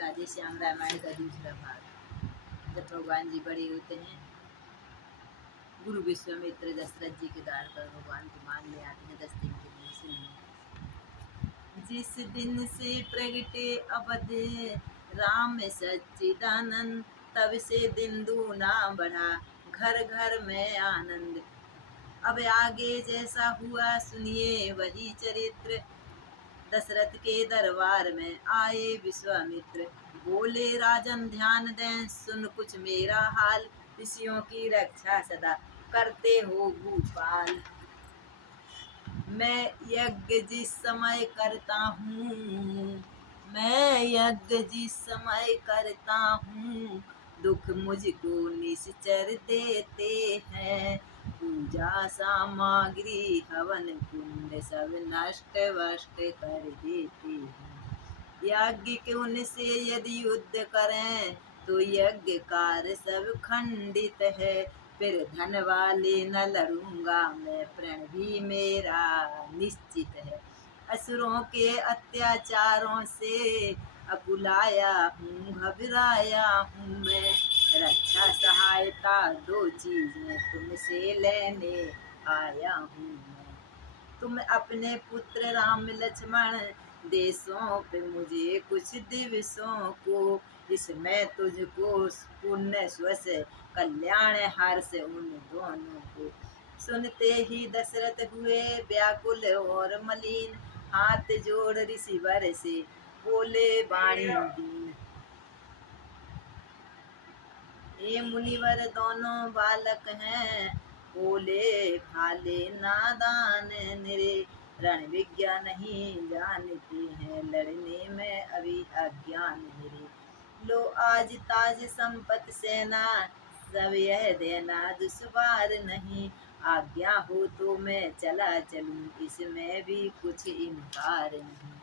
राधे श्याम रामायण का दूसरा भाग। जब भगवान जी बड़े होते हैं, गुरु विश्वामित्र दशरथ जी के द्वार पर भगवान को मांगने आते हैं 10 दिन के लिए। सुनिए। जिस दिन से प्रगटे अवध राम सच्चिदानंद, तब से दिन दूना बढ़ा घर घर में आनंद। अब आगे जैसा हुआ सुनिए वही चरित्र। दशरथ के दरबार में आए विश्वामित्र, बोले राजन ध्यान दें सुन कुछ मेरा हाल। ऋषियों की रक्षा सदा करते हो भूपाल। मैं यज्ञ जिस समय करता हूँ, मैं यज्ञ जिस समय करता हूँ, दुख मुझको निश्चर देते हैं। पूजा सामग्री हवन कुंड सब नष्ट वष्ट कर देते हैं। यज्ञ के उनसे यदि युद्ध करें, तो यज्ञ कार्य सब खंडित है। फिर धन वाले न लड़ूंगा मैं, प्रण भी मेरा निश्चित है। असुरों के अत्याचारों से अकुलाया हूँ, घबराया हूँ मैं। रक्षा सहायता दो चीजें तुमसे लेने आया हूँ मैं। तुम अपने पुत्र राम लक्ष्मण देशों पे मुझे कुछ दिवसों को, इसमें तुझको पुण्य स्वस कल्याण हर्ष उन दोनों को। सुनते ही दशरथ हुए व्याकुल और मलिन, हाथ जोड़ ऋषि वर से बोले वाणी दीन। ये मुनिवर दोनों बालक हैं, बोले भाले नादान निरे। रण विज्ञा नहीं जानते हैं, लड़ने में अभी अज्ञान निरे। लो आज ताज संपत सेना, सब यह देना दुश्वार नहीं। आज्ञा हो तो मैं चला चलूं, इसमें भी कुछ इनकार नहीं।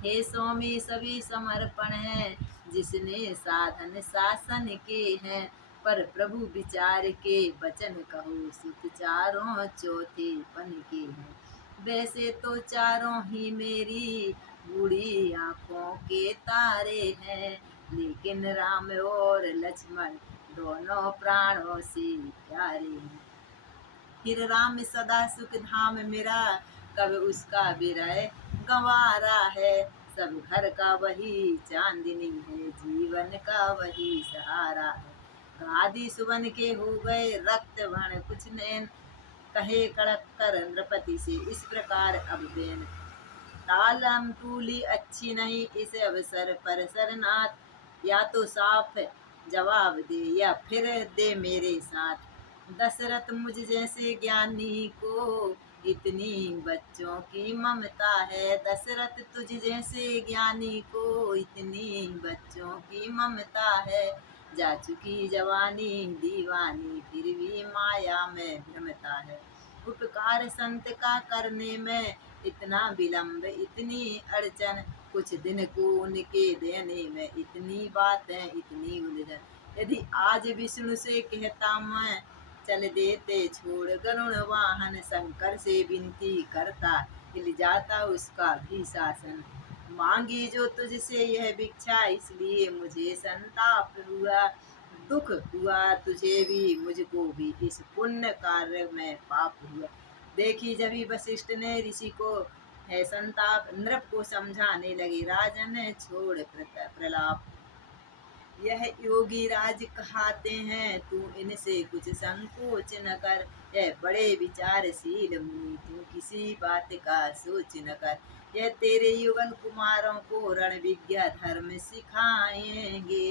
हे स्वामी सभी समर्पण है, जिसने साधन शासन के हैं। पर प्रभु विचार के वचन कहो, सुत चारों चौथे पन के हैं। वैसे तो चारों ही मेरी बूढ़ी आँखों के तारे हैं, लेकिन राम और लक्ष्मण दोनों प्राणों से प्यारे हैं। फिर राम सदा सुख धाम मेरा, कब उसका विरह गंवारा है। सब घर का वही चांदनी है, जीवन का वही सहारा है। आदि सुवन के हो गए रक्त वर्ण कुछ नैन, कहे कड़क कर नृपति से इस प्रकार अब बेन। तालम तूली अच्छी नहीं इस अवसर पर सरनाथ, या तो साफ जवाब दे या फिर दे मेरे साथ। दशरथ मुझ जैसे ज्ञानी को इतनी बच्चों की ममता है। दशरथ तुझ जैसे ज्ञानी को इतनी बच्चों की ममता है। जा चुकी जवानी दीवानी, फिर भी माया में भ्रमता है। उपकार संत का करने में इतना विलंब इतनी अड़चन, कुछ दिन को उनके देने में इतनी बातें इतनी उलझन। यदि आज विष्णु से कहता मैं, चल देते छोड़ गरुण वाहन। शंकर से विनती करता, हिल जाता उसका भी शासन। मांगी जो तुझसे यह भिक्षा, इसलिए मुझे संताप हुआ। दुख हुआ तुझे भी मुझको भी, इस पुण्य कार्य में पाप हुआ। देखी जभी वशिष्ठ ने ऋषि को है संताप, नृप को समझाने लगे राजन छोड़ प्रलाप। यह योगी राज कहाते हैं, तू इनसे कुछ संकोच न कर। यह बड़े विचारशील मुनि, तू किसी बात का सोच न कर। यह तेरे युगल कुमारों को रण विद्या धर्म सिखाएंगे।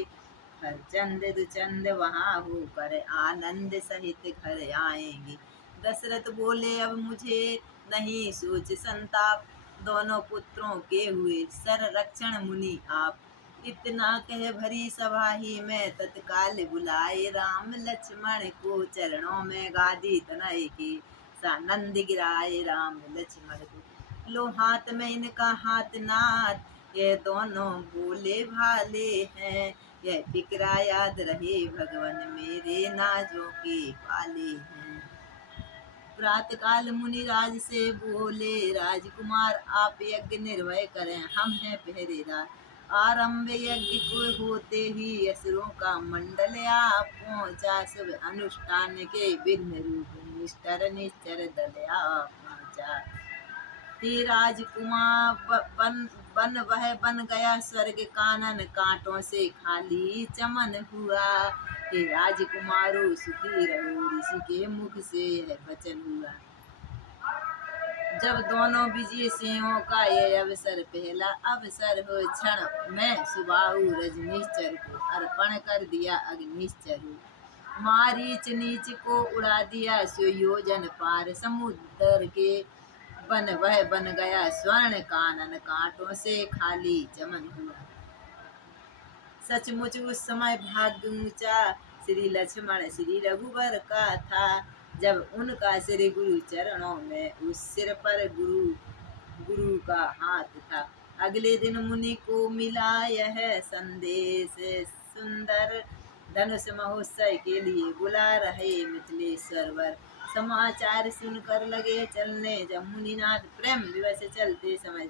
हर चंद दुचंद वहाँ होकर आनंद सहित घर आएंगे। दशरथ बोले अब मुझे नहीं सोच संताप, दोनों पुत्रों के हुए संरक्षण मुनि आप। इतना कह भरी सभा ही में तत्काल बुलाए राम लक्ष्मण को। चरणों में गादी तनय के सानंद गिराए राम लक्ष्मण को। लो हाथ में इनका हाथ नाथ, ये दोनों बोले भाले हैं। यह फिक्रा याद रहे भगवन मेरे नाजों के पाले हैं। प्रातकाल मुनिराज से बोले राजकुमार, आप यज्ञ निर्भय करें, हम हैं पहरेदार। आरंभ यज्ञ को होते ही असुरों का मंडल आ पहुंचा। सब अनुष्ठान के विघ्न रूप निष्ठर निश्चर दल आ पहुंचा। हे राजकुमार बन वह बन गया स्वर्ग कानन, कांटों से खाली चमन हुआ। हे राजकुमारों सुखी रहो, ऋषि के मुख से यह वचन हुआ। जब दोनों विजय सिंहों का ये अवसर, पहला अवसर हो क्षण में सुबाहु रजनीश्चर को अर्पण कर दिया अग्निश्चर। मारीच नीच को उड़ा दिया सुयोजन पार, समुद्र के वह बन गया स्वर्ण कानन, कांटों से खाली चमन हुआ। सचमुच उस समय भाग्य ऊंचा श्री लक्ष्मण श्री रघुवर का था। जब उनका सिर गुरु चरणों में, उस सिर पर गुरु का हाथ था। अगले दिन मुनि को मिला यह संदेश सुंदर, धनुष महोत्सव के लिए बुला रहे मिथिलेश्वर वर। समाचार सुनकर लगे चलने, जब मुनिनाथ प्रेम विवश चलते समझ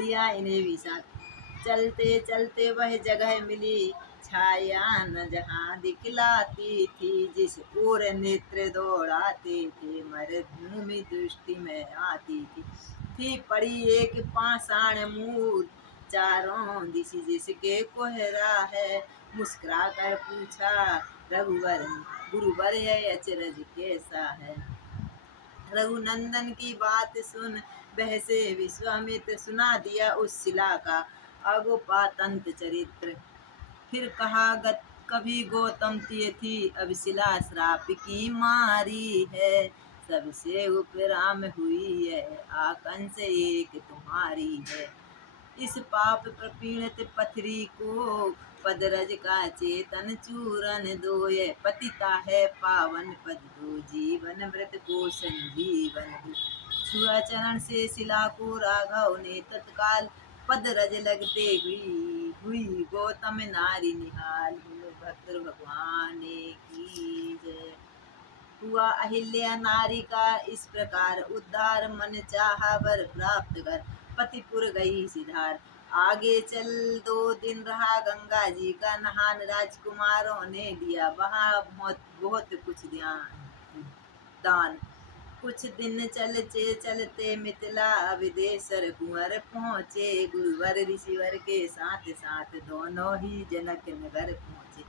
लिया इन्हें भी साथ। चलते चलते वह जगह मिली, छाया न जहाँ दिखलाती थी। जिस ओर नेत्र दौड़ाते थे, मरुभूमि दृष्टि में आती थी पड़ी एक पाषाण मूल, चारों दिश जिसके कोहरा है। मुस्कुरा कर पूछा रघुवर ने, गुरुवर यह अचरज कैसा है। रघुनंदन की बात सुन बहसे विश्वामित्र, सुना दिया उस शिला का अगोपातंत चरित्र। फिर कहा कभी गौतम थी, अब शिला श्राप की मारी है। सबसे उपराम हुई है, आकंस एक तुम्हारी है। इस पाप प्रपीड़ित पथरी को, पदरज का चेतन चूरन दो। ये पतिता है पावन पद दो, जीवन व्रत को संजीवन दो। छुआ चरण से शिला को राघव ने, तत्काल पद रज लगते हुई गौतम नारी निहाल। भक्त भगवान की जय। हुआ अहिल्या नारी का इस प्रकार उद्धार, मन चाहा वर प्राप्त कर पतिपुर गई सिधार। आगे चल 2 दिन रहा गंगा जी का नहान, राजकुमारों ने दिया वहाँ बहुत कुछ दान। कुछ दिन चलते चलते मिथिला विदेशर कुंवर पहुँचे। गुरुवर ऋषिवर के साथ साथ दोनों ही जनक नगर पहुँचे।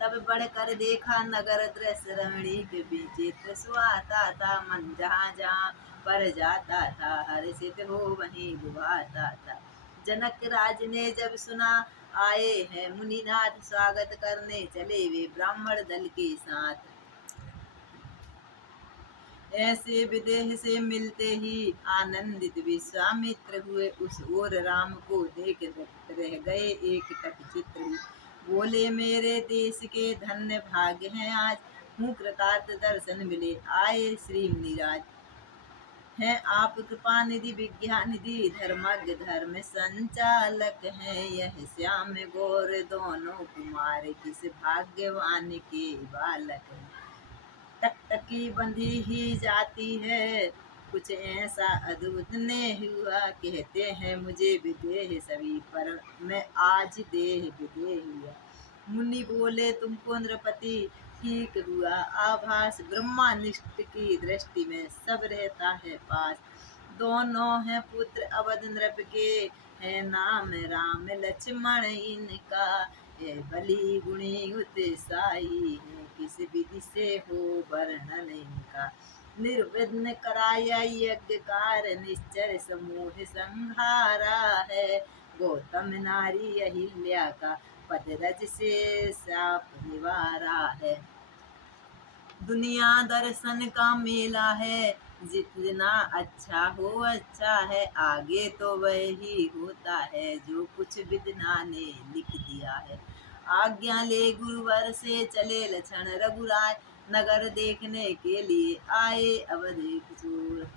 तब बढ़कर देखा नगर दृश्य रमणीक विचित्र सुहाता था। मन जहाँ जहाँ पर जाता था, हर्षित हो वहीं लुभाता था। जनक राज ने जब सुना आए हैं मुनिनाथ, स्वागत करने चले वे ब्राह्मण दल के साथ। ऐसे विदेह से मिलते ही आनंदित विश्वामित्र हुए, उस ओर राम को देख रह गए एक टक चित्र। बोले मेरे देश के धन्य भाग्य हैं आज, हूँ कृतार्थ दर्शन मिले आए श्री मुनिराज। हैं आप कृपा निधि विज्ञा निधि, धर्मज्ञ धर्म संचालक हैं। यह श्याम गौर दोनों कुमार, किस भाग्यवान के बालक हैं। टकटकी बंधी ही जाती है, कुछ ऐसा अद्भुत ने हुआ। कहते हैं मुझे विदेह सभी, पर मैं आज देह विदेह हुआ। मुनि बोले तुमको नृपति ठीक हुआ आभास, ब्रह्मानिष्ट की दृष्टि में सब रहता है पास। दोनों हैं पुत्र अवध नृप के, है नाम राम लक्ष्मण इनका। ये बलि गुणी उत्साही है, किस विधि से हो वर्णन इनका। निर्विघ्न कराया यज्ञ कार, निश्चर समूह संहारा है। गौतम नारी अहिल्या का, पदरज से शाप निवारा है। दुनिया दर्शन का मेला है, जितना अच्छा हो अच्छा है। आगे तो वही होता है, जो कुछ विधाता ने लिख दिया है। आज्ञा ले गुरुवर से चले लक्षण रघुराय, नगर देखने के लिए आए अवध किशोर।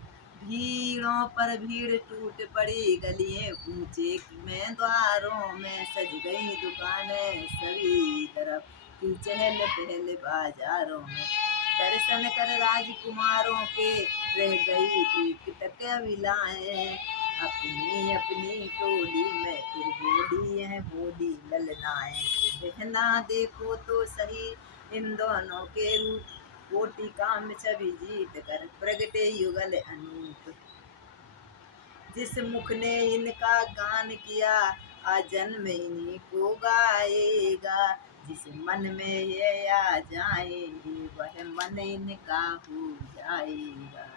भीड़ों पर भीड़ टूट पड़ी, गलियां पूछे में द्वारों में सज गई दुकानें सभी तरफ की, चहल पहल बाजारों में। दर्शन कर राजकुमारों के रह गई एक टक विलाएं, अपनी अपनी टोली में फिर बोली यह होली ललनाएं। बहना देखो तो सही इन दोनों के रूप, कोटि काम छवि जीत कर प्रगटे युगल अनूप। जिस मुख ने इनका गान किया आज जन्म इन्हीं को गाएगा। जिस मन में ये आ जाएंगे वह मन इनका हो जाएगा।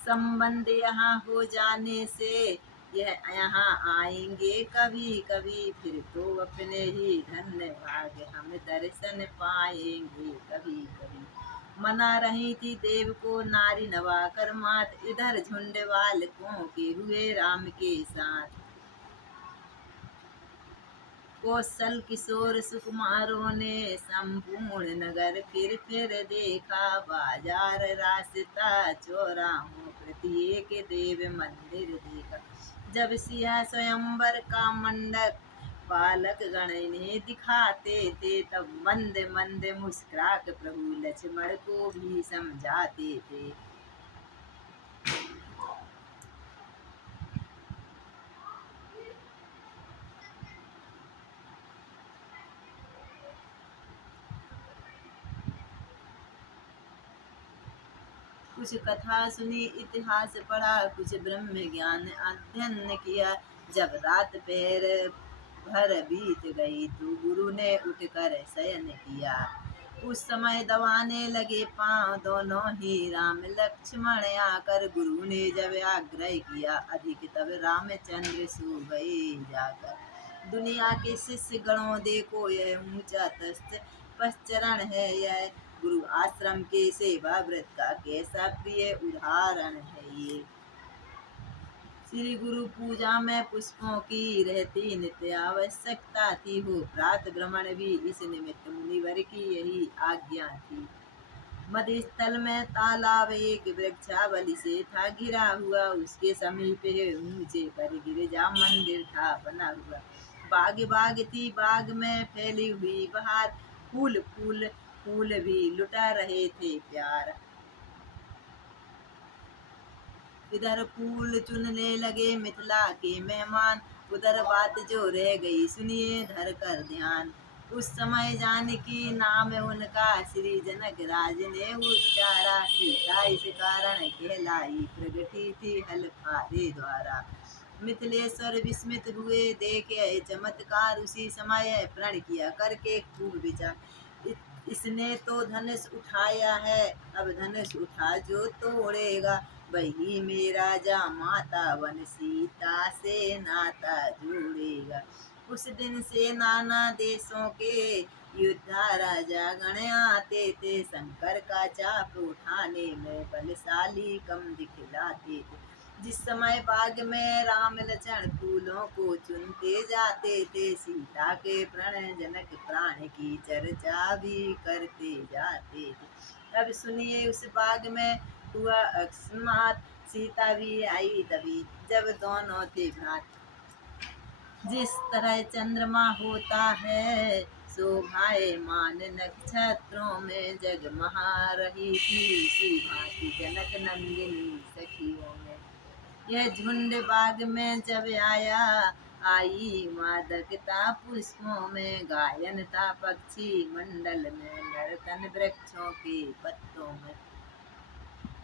संबंध यहाँ हो जाने से यह यहाँ आएंगे कभी कभी, फिर तो अपने ही धन्य भाग हम दर्शन पाएंगे कभी कभी। मना रही थी देव को नारी नवा कर मात, इधर झुंड बालकों के हुए राम के साथ। कौशल किशोर सुकुमारों ने संपूर्ण नगर फिर देखा, बाजार रास्ता चौराहों प्रत्येक देव मंदिर देखा। जब सिया स्वयंवर का मंडप बालक गण इन्हें दिखाते थे, तब मंद मंद मुस्कुरा कर प्रभु लक्ष्मण को भी समझाते थे। कुछ कथा सुनी इतिहास पढ़ा, कुछ ब्रह्म ज्ञान अध्ययन किया। जब रात पहर भर बीत गई तो गुरु ने उठकर शयन किया। उस समय दबाने लगे पांव दोनों ही राम लक्ष्मण आकर, गुरु ने जब आग्रह किया अधिक तब रामचंद्र सो गए जाकर। दुनिया के शिष्य गणों देखो यह ऊंचा तस्त पश्चरण है, यह गुरु आश्रम के सेवा व्रत का कैसा प्रिय उदाहरण है ये। श्री गुरु पूजा में पुष्पों की रहती नित्य आवश्यकता थी, हो प्रात भ्रमण भी इस निमित्त मुनिवर की यही आज्ञा थी। मध्य स्थल में तालाब एक वृक्षावली से था घिरा हुआ, उसके समीप ऊंचे पर गिरजा मंदिर था बना हुआ। बाग बाग थी, बाग में फैली हुई बहार, फूल फूल फूल भी लुटा रहे थे प्यार। इधर फूल चुनने लगे मिथिला के मेहमान, उधर बात जो रह गई सुनिए धर कर ध्यान। उस समय जानकी नाम उनका श्री जनक राज ने उच्चारा, सीता इस कारण कहलाई प्रगटी थी हलफारे द्वारा। मिथिलेश्वर विस्मित हुए देखे चमत्कार, उसी समय प्रण किया करके खूब विचार। इसने तो धनुष उठाया है, अब धनुष उठा जो तोड़ेगा, वही मेरा जामाता वन सीता से नाता जोड़ेगा। उस दिन से नाना देशों के योद्धा राजा गण आते थे, शंकर का चाप उठाने में बलशाली कम दिखलाते थे। जिस समय बाग में राम लक्ष्मण फूलों को चुनते जाते थे, सीता के प्रण जनक प्राण की चर्चा भी करते जाते थे। अब सुनिए उस बाग में हुआ अकस्मात, सीता भी आई तभी जब दोनों थे भ्रात। जिस तरह चंद्रमा होता है शोभायमान नक्षत्रों में जगमहा रही थी, उसी भांति जनक नंदिनी सखियों में। यह झुंड बाग में जब आया आई मादकता पुष्पों में, गायन था पक्षी मंडल में नर्तन वृक्षों के पत्तों में।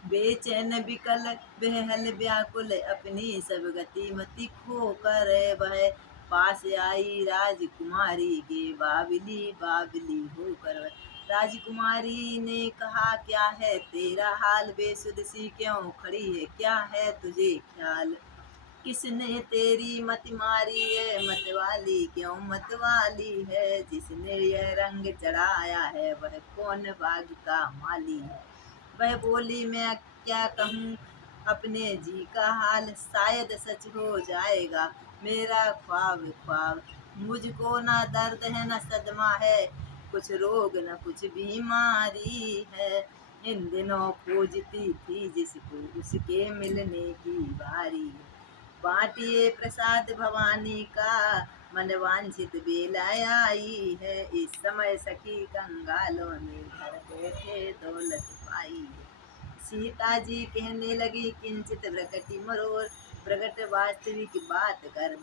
बेचैन विकल बेहल व्याकुल अपनी सब गति मति खोकर, वह पास आई राजकुमारी के बावली बावली होकर। राजकुमारी ने कहा क्या है तेरा हाल, बेसुध सी क्यों खड़ी है, क्या है तुझे ख्याल। किसने तेरी मत मारी है, मतवाली क्यों मतवाली है, जिसने यह रंग चढ़ाया है वह कौन बाग का माली है। वह बोली मैं क्या कहूँ अपने जी का हाल, शायद सच हो जाएगा मेरा ख्वाब ख्वाब। मुझको ना दर्द है न सदमा है, कुछ रोग न कुछ बीमारी है। इन दिनों खोजती थी जिसको उसके मिलने की बारी है। बाटिए प्रसाद भवानी का मन वांछित बेला आई है, इस समय सखी कंगालों ने घर बैठे दौलत पाई है। सीता जी कहने लगी किंचित प्रकटी मरोर, प्रगट वास्तविक बात कर,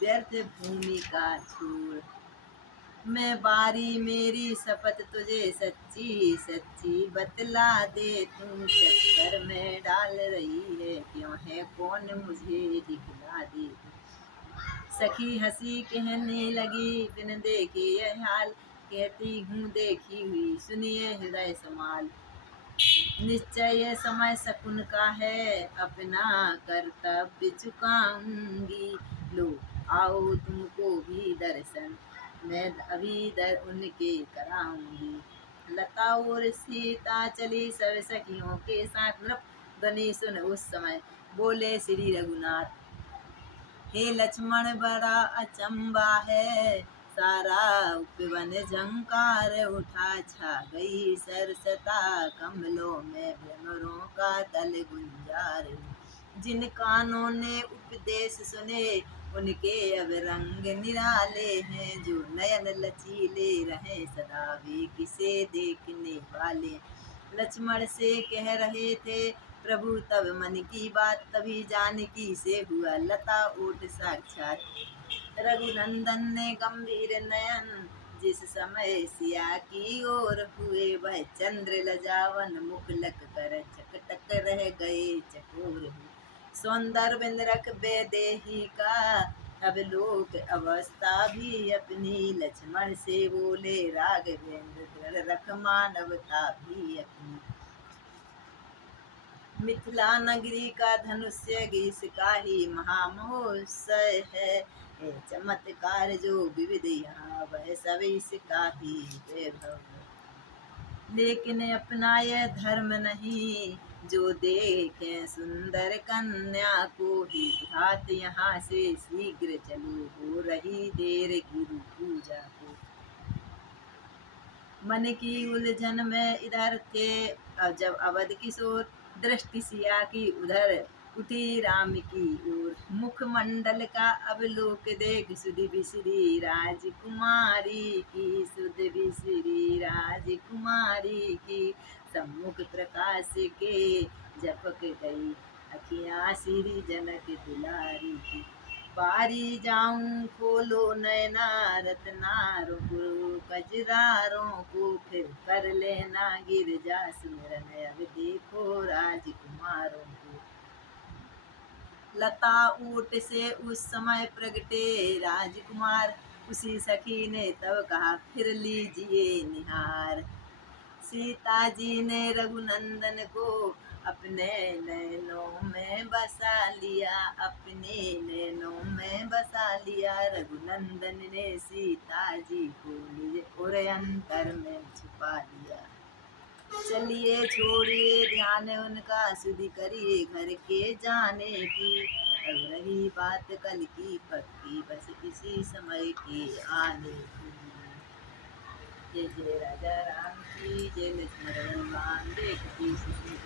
व्यर्थ भूमि का छोड़। मैं बारी मेरी शपथ तुझे सच्ची सच्ची बतला दे, तू चक्कर में डाल रही है क्यों है, कौन मुझे दिखला दे। सखी हंसी कहने लगी बिन देखे यह हाल, कहती हूँ देखी हुई सुनिए हृदय समाल। निश्चय ये समय शकुन का है, अपना कर्तव्य चुकाऊंगी। लो आओ तुमको भी दर्शन, मैं अभी दर उनके कराऊंगी। लता और सीता चली सब सखियों के साथ, नृप ध्वनि सुन उस समय बोले श्री रघुनाथ। हे लक्ष्मण बड़ा अचंबा है, सारा उपवन झंकार उठा, छा गई सरसता कमलों में भ्रमरों का तल गुंजार। जिन कानों ने उपदेश सुने उनके अब रंग निराले हैं, जो नयन लचीले रहे सदा वे किसे देखने वाले। लक्ष्मण से कह रहे थे प्रभु तब मन की बात, तभी जानकी से हुआ लता ओट साक्षात। रघुनंदन ने गंभीर नयन जिस समय सिया की ओर हुए, वह चंद्र लजावन मुख लग कर चकटक रह गए चकोर हुए। सौंदर्य नरक बेदेही का अब लोक अवस्था भी अपनी, लक्ष्मण से बोले राघवेंद्र दृढ़ रख मानवता भी अपनी। मिथिला नगरी का धनुष्य गीस का ही महामहोत्सव है, ये चमत्कार जो विविध यहाँ वह सब इसका ही वैभव। लेकिन अपना यह धर्म नहीं, जो देखे सुंदर कन्या को ही घात, यहाँ से शीघ्र चलो हो रही देर गुरु पूजा को। मन की उलझन में इधर थे अब जब अवध किशोर, दृष्टि सिया की उधर उठी राम की ओर। मुखमंडल का अवलोक देख सुध बिसरी राजकुमारी की, सुध बिसरी राजकुमारी की। सम्मुख प्रकाश के झपक गई अखियाँ श्री जनक दुलारी की। बारी जाऊं खोलो नैना रत्नारों को, कजरारों को फिर कर लेना गिरजा सुमिरन, अब देखो राजकुमारों को। लता ऊट से उस समय प्रगटे राजकुमार, उसी सखी ने तब कहा फिर लीजिए निहार। सीता जी ने रघुनंदन को अपने नैनों में बसा लिया, अपने नैनों में बसा लिया। रघुनंदन ने सीता जी को निज और अंतर में छुपा लिया। चलिए छोड़िए ध्यान उनका, सुधि करिए घर के जाने की। अब रही बात कल की पक्की, बस इसी समय के आने की। जय जय राजा राम की जय, लक्ष्मण हनुमान देखती सुनी।